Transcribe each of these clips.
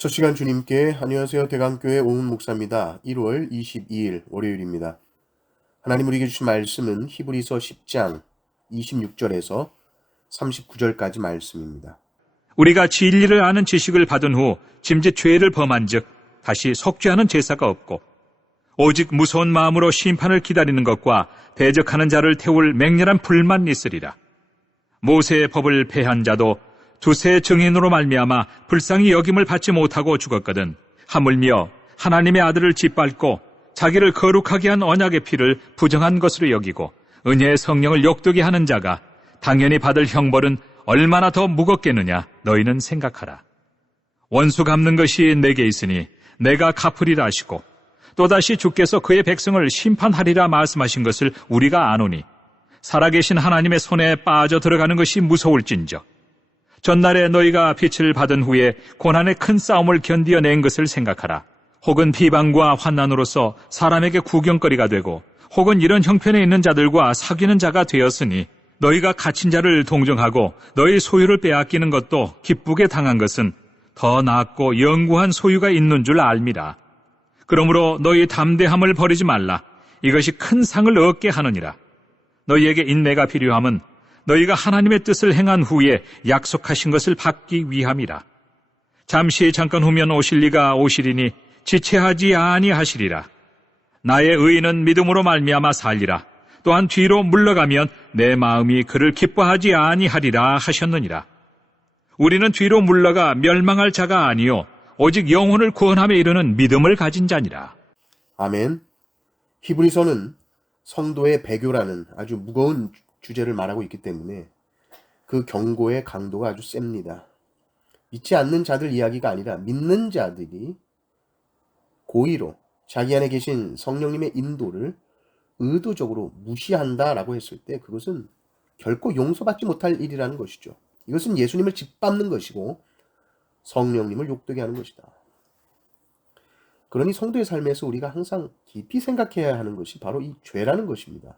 첫 시간 주님께 안녕하세요. 대강교회 오은 목사입니다. 1월 22일 월요일입니다. 하나님 우리에게 주신 말씀은 히브리서 10장 26절에서 39절까지 말씀입니다. 우리가 진리를 아는 지식을 받은 후 짐짓 죄를 범한 즉 다시 속죄하는 제사가 없고 오직 무서운 마음으로 심판을 기다리는 것과 대적하는 자를 태울 맹렬한 불만 있으리라. 모세의 법을 폐한 자도 두세 증인으로 말미암아 불쌍히 여김을 받지 못하고 죽었거든 하물며 하나님의 아들을 짓밟고 자기를 거룩하게 한 언약의 피를 부정한 것으로 여기고 은혜의 성령을 욕되게 하는 자가 당연히 받을 형벌은 얼마나 더 무겁겠느냐 너희는 생각하라. 원수 갚는 것이 내게 있으니 내가 갚으리라 하시고 또다시 주께서 그의 백성을 심판하리라 말씀하신 것을 우리가 아노니 살아계신 하나님의 손에 빠져 들어가는 것이 무서울진저 전날에 너희가 빛을 받은 후에 고난의 큰 싸움을 견디어낸 것을 생각하라. 혹은 비방과 환난으로서 사람에게 구경거리가 되고 혹은 이런 형편에 있는 자들과 사귀는 자가 되었으니 너희가 갇힌 자를 동정하고 너희 소유를 빼앗기는 것도 기쁘게 당한 것은 더 낫고 영구한 소유가 있는 줄 알미라. 그러므로 너희 담대함을 버리지 말라. 이것이 큰 상을 얻게 하느니라. 너희에게 인내가 필요함은 너희가 하나님의 뜻을 행한 후에 약속하신 것을 받기 위함이라. 잠깐 후면 오실 이가 오시리니 지체하지 아니하시리라. 나의 의인은 믿음으로 말미암아 살리라. 또한 뒤로 물러가면 내 마음이 그를 기뻐하지 아니하리라 하셨느니라. 우리는 뒤로 물러가 멸망할 자가 아니요 오직 영혼을 구원함에 이르는 믿음을 가진 자니라. 아멘. 히브리서는 성도의 배교라는 아주 무거운 주제를 말하고 있기 때문에 그 경고의 강도가 아주 셉니다. 믿지 않는 자들 이야기가 아니라 믿는 자들이 고의로 자기 안에 계신 성령님의 인도를 의도적으로 무시한다라고 했을 때 그것은 결코 용서받지 못할 일이라는 것이죠. 이것은 예수님을 짓밟는 것이고 성령님을 욕되게 하는 것이다. 그러니 성도의 삶에서 우리가 항상 깊이 생각해야 하는 것이 바로 이 죄라는 것입니다.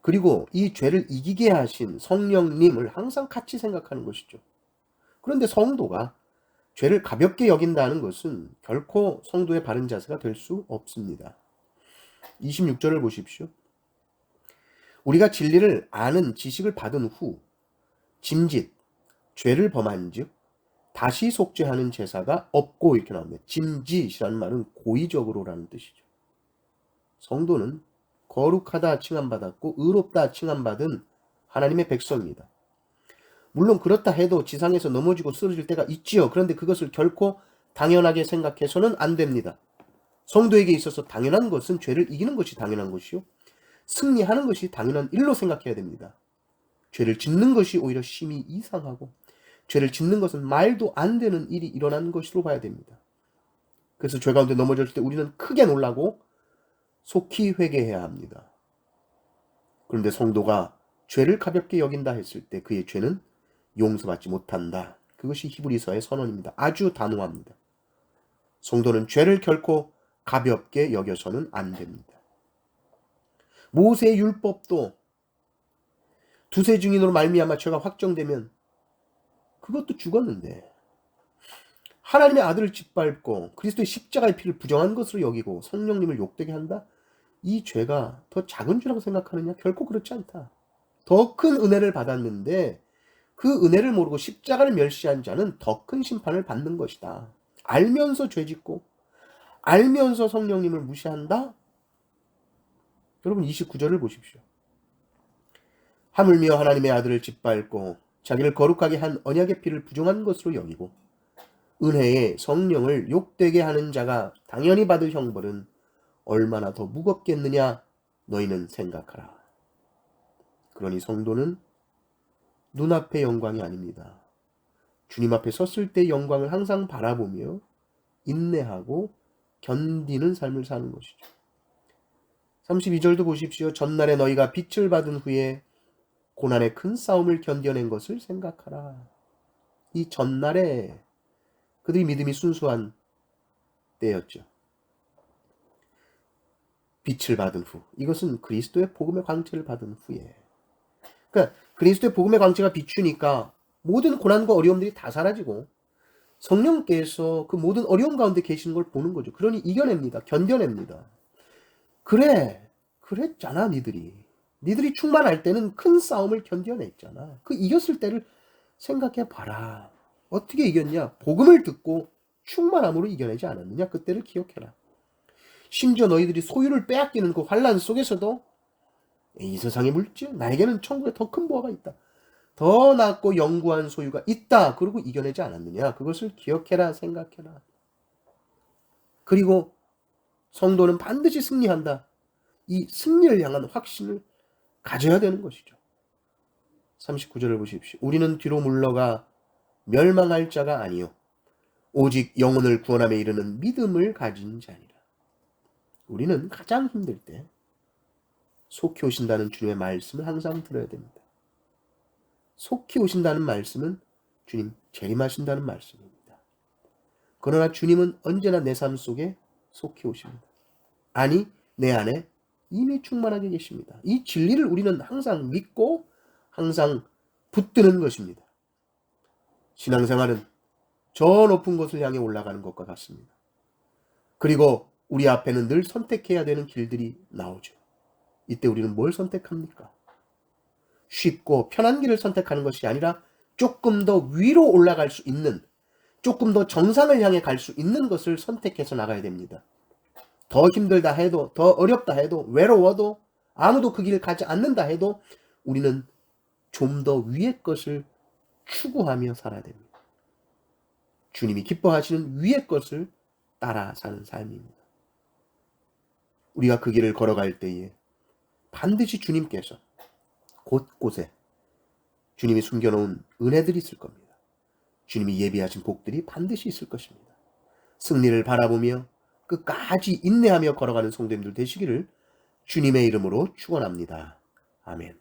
그리고 이 죄를 이기게 하신 성령님을 항상 같이 생각하는 것이죠. 그런데 성도가 죄를 가볍게 여긴다는 것은 결코 성도의 바른 자세가 될 수 없습니다. 26절을 보십시오. 우리가 진리를 아는 지식을 받은 후 짐짓, 죄를 범한 즉 다시 속죄하는 제사가 없고 이렇게 나옵니다. 짐짓이라는 말은 고의적으로라는 뜻이죠. 성도는 거룩하다 칭함받았고 의롭다 칭함받은 하나님의 백성입니다. 물론 그렇다 해도 지상에서 넘어지고 쓰러질 때가 있지요. 그런데 그것을 결코 당연하게 생각해서는 안 됩니다. 성도에게 있어서 당연한 것은 죄를 이기는 것이 당연한 것이요. 승리하는 것이 당연한 일로 생각해야 됩니다. 죄를 짓는 것이 오히려 심히 이상하고 죄를 짓는 것은 말도 안 되는 일이 일어난 것으로 봐야 됩니다. 그래서 죄 가운데 넘어졌을 때 우리는 크게 놀라고 속히 회개해야 합니다. 그런데 성도가 죄를 가볍게 여긴다 했을 때 그의 죄는 용서받지 못한다. 그것이 히브리서의 선언입니다. 아주 단호합니다. 성도는 죄를 결코 가볍게 여겨서는 안 됩니다. 모세의 율법도 두세 증인으로 말미암아 죄가 확정되면 그것도 죽었는데 하나님의 아들을 짓밟고 그리스도의 십자가의 피를 부정한 것으로 여기고 성령님을 욕되게 한다? 이 죄가 더 작은 죄라고 생각하느냐? 결코 그렇지 않다. 더 큰 은혜를 받았는데 그 은혜를 모르고 십자가를 멸시한 자는 더 큰 심판을 받는 것이다. 알면서 죄 짓고 알면서 성령님을 무시한다? 여러분 29절을 보십시오. 하물며 하나님의 아들을 짓밟고 자기를 거룩하게 한 언약의 피를 부정한 것으로 여기고 은혜에 성령을 욕되게 하는 자가 당연히 받을 형벌은 얼마나 더 무겁겠느냐 너희는 생각하라. 그러니 성도는 눈앞의 영광이 아닙니다. 주님 앞에 섰을 때 영광을 항상 바라보며 인내하고 견디는 삶을 사는 것이죠. 32절도 보십시오. 전날에 너희가 빛을 받은 후에 고난의 큰 싸움을 견뎌낸 것을 생각하라. 이 전날에 그들이 믿음이 순수한 때였죠. 빛을 받은 후. 이것은 그리스도의 복음의 광채를 받은 후에. 그러니까 그리스도의 복음의 광채가 비추니까 모든 고난과 어려움들이 다 사라지고 성령께서 그 모든 어려움 가운데 계시는 걸 보는 거죠. 그러니 이겨냅니다. 견뎌냅니다. 그래, 그랬잖아, 니들이. 니들이 충만할 때는 큰 싸움을 견뎌냈잖아. 그 이겼을 때를 생각해 봐라. 어떻게 이겼냐? 복음을 듣고 충만함으로 이겨내지 않았느냐? 그때를 기억해라. 심지어 너희들이 소유를 빼앗기는 그 환란 속에서도 이 세상의 물질, 나에게는 천국에 더 큰 보화가 있다. 더 낫고 영구한 소유가 있다. 그러고 이겨내지 않았느냐? 그것을 기억해라, 생각해라. 그리고 성도는 반드시 승리한다. 이 승리를 향한 확신을 가져야 되는 것이죠. 39절을 보십시오. 우리는 뒤로 물러가 멸망할 자가 아니요 오직 영혼을 구원함에 이르는 믿음을 가진 자니라. 우리는 가장 힘들 때 속히 오신다는 주님의 말씀을 항상 들어야 됩니다. 속히 오신다는 말씀은 주님 재림하신다는 말씀입니다. 그러나 주님은 언제나 내 삶 속에 속히 오십니다. 아니, 내 안에 이미 충만하게 계십니다. 이 진리를 우리는 항상 믿고 항상 붙드는 것입니다. 신앙생활은 저 높은 곳을 향해 올라가는 것과 같습니다. 그리고 우리 앞에는 늘 선택해야 되는 길들이 나오죠. 이때 우리는 뭘 선택합니까? 쉽고 편한 길을 선택하는 것이 아니라 조금 더 위로 올라갈 수 있는, 조금 더 정상을 향해 갈 수 있는 것을 선택해서 나가야 됩니다. 더 힘들다 해도, 더 어렵다 해도, 외로워도, 아무도 그 길을 가지 않는다 해도 우리는 좀 더 위의 것을 추구하며 살아야 됩니다. 주님이 기뻐하시는 위의 것을 따라 사는 삶입니다. 우리가 그 길을 걸어갈 때에 반드시 주님께서 곳곳에 주님이 숨겨놓은 은혜들이 있을 겁니다. 주님이 예비하신 복들이 반드시 있을 것입니다. 승리를 바라보며 끝까지 인내하며 걸어가는 성도님들 되시기를 주님의 이름으로 축원합니다. 아멘.